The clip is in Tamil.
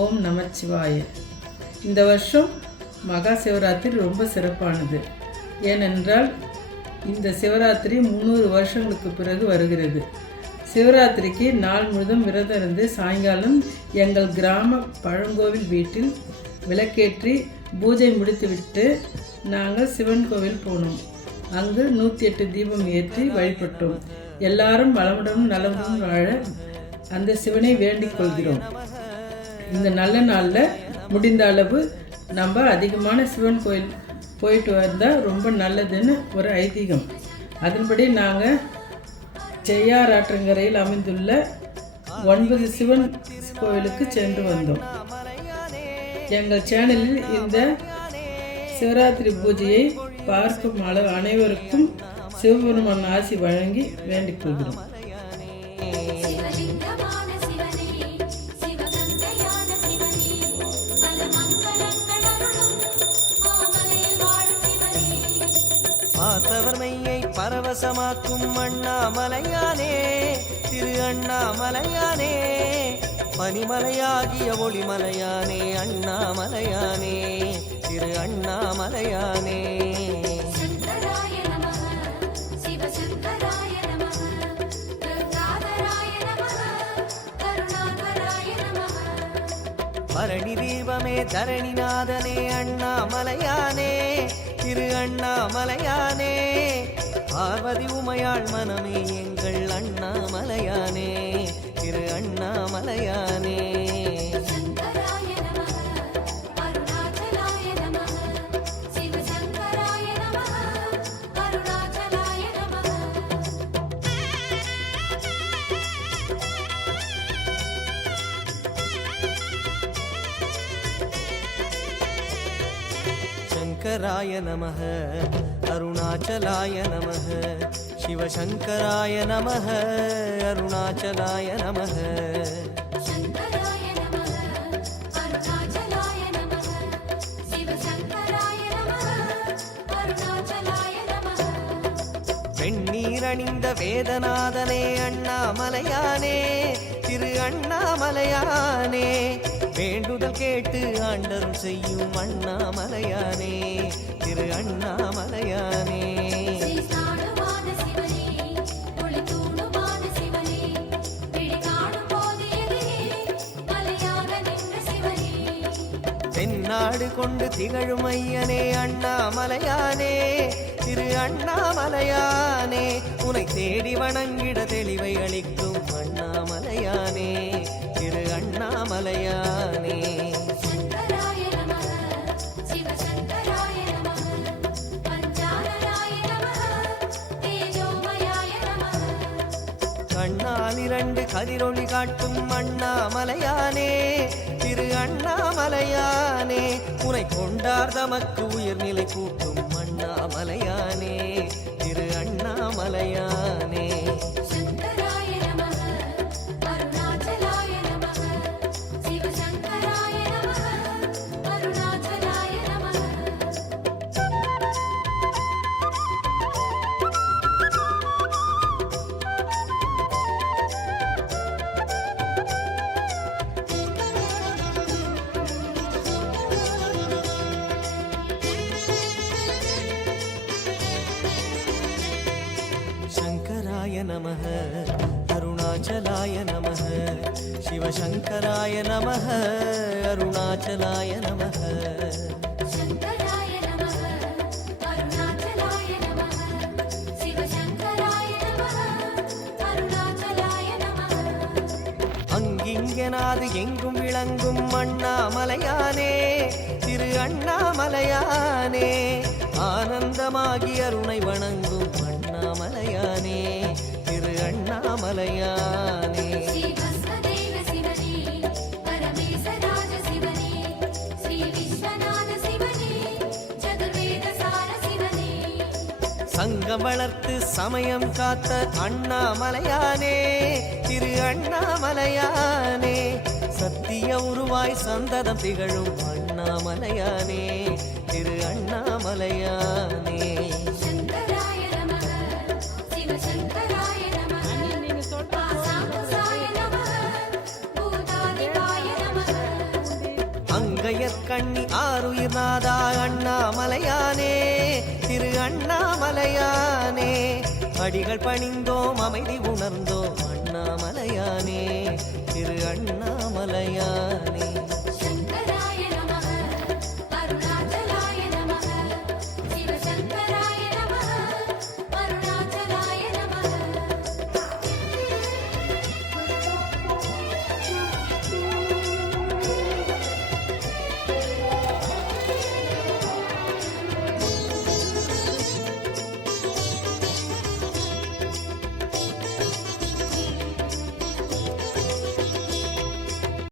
ஓம் நமச்சிவாய. இந்த வருஷம் மகா சிவராத்திரி ரொம்ப சிறப்பானது. ஏனென்றால் இந்த சிவராத்திரி 300 வருஷங்களுக்கு பிறகு வருகிறது. சிவராத்திரிக்கு நாள் முழுதும் விரதம் இருந்து சாயங்காலம் எங்கள் கிராம பழங்கோவில் வீட்டில் விளக்கேற்றி பூஜை முடித்துவிட்டு நாங்கள் சிவன் கோவில் போனோம். அங்கு 108 தீபம் ஏற்றி வழிபட்டோம். எல்லாரும் வளமுடனும் நலமுடன் வாழ அந்த சிவனை வேண்டிக் கொள்கிறோம். இந்த நல்ல நாளில் முடிந்த அளவு நம்ம அதிகமான சிவன் கோயில் போயிட்டு வந்தால் ரொம்ப நல்லதுன்னு ஒரு ஐதீகம். அதன்படி நாங்கள் செய்யார் ஆற்றங்கரையில் அமைந்துள்ள 9 சிவன் கோவிலுக்கு சென்று வந்தோம். எங்கள் சேனலில் இந்த சிவராத்திரி பூஜையை பார்க்கும் அனைவருக்கும் சிவபெருமான் ஆசி வழங்கி வேண்டிக் கொள்கிறோம். பார்த்தவர் மெய்யை பரவசமாக்கும் அண்ணாமலையானே, திரு அண்ணாமலையானே, பனிமலையாகிய ஒளிமலையானே, அண்ணாமலையானே, திரு அண்ணாமலையானே. பரணி தீபமே தரணிநாதனே, அண்ணாமலையானே, திரு அண்ணாமலையானே, பார்வதி உமையாள் மனமே எங்கள் அண்ணாமலையானே, திரு அண்ணாமலையானே. शंकराय नमः, अरुणाचलाय नमः, शिवशंकराय नमः, अरुणाचलाय नमः. शंकराय नमः, अरुणाचलाय नमः, शिवशंकराय नमः, अरुणाचलाय नमः. வெண்ணீரணிந்த வேதநாதனே, அண்ணாமலையானே, திரு அண்ணாமலையானே, வேண்டுதல் கேட்டு ஆண்டருள் செய்யும் அண்ணாமலையானே, திரு அண்ணாமலையானே. தென்னாடு கொண்டு திகழும் ஐயனே, அண்ணாமலையானே, திரு அண்ணாமலையானே, உனை தேடி வணங்கிட தெளிவை அளிக்கும் அண்ணாமலையானே, திரு அண்ணாமலையானே. शंकराय नमः, शिवशंकराय नमः, पंचाननाय नमः, तेजोमयाय नमः. கண்ணால் 2 கதிரொளி காட்டும் அண்ணாமலையானே, திரு அண்ணாமலையானே, உனை கொண்டார் தமக்கு உயர்நிலை கூட்டும் அண்ணாமலையானே, திரு அண்ணாமலையானே. शंकराय नमः, अरुणाचलाय नमः, शिवशंकराय नमः, अरुणाचलाय नमः. शंकराय नमः, अरुणाचलाय नमः, शिवशंकराय नमः, अरुणाचलाय नमः. शंकराय नमः, अरुणाचलाय नमः, शिवशंकराय नमः, अरुणाचलाय नमः. அங்கிங்கனாது எங்கும் விளங்கும் அண்ணாமலையானே, திரு அண்ணாமலையானே, ஆனந்தமாகி அருணை வணங்கும் அண்ணாமலையானே, திரு அண்ணாமலையானே. श्रीवत्सदेव शिवने, परमेशराज शिवने, श्रीविश्वनाथ शिवने, चतुर्वेदसार शिवने. சங்கம் வளர்த்து சமயம் காத்த அண்ணாமலையானே, திரு அண்ணாமலையானே, சத்திய உருவாய் சந்ததம் திகழும் அண்ணாமலையானே, திரு அண்ணாமலையானே. शंकराय नमः, शिवशंकराय नमः, पासांकुशाय नमः, भूतादिकाय नमः. ஆருயிர்நாதா அண்ணாமலையானே திரு அண்ணாமலையானே அடிகள் பணிந்தோம் அமைதி உணர்ந்தோம் அண்ணாமலையானே திரு அண்ணாமலையானே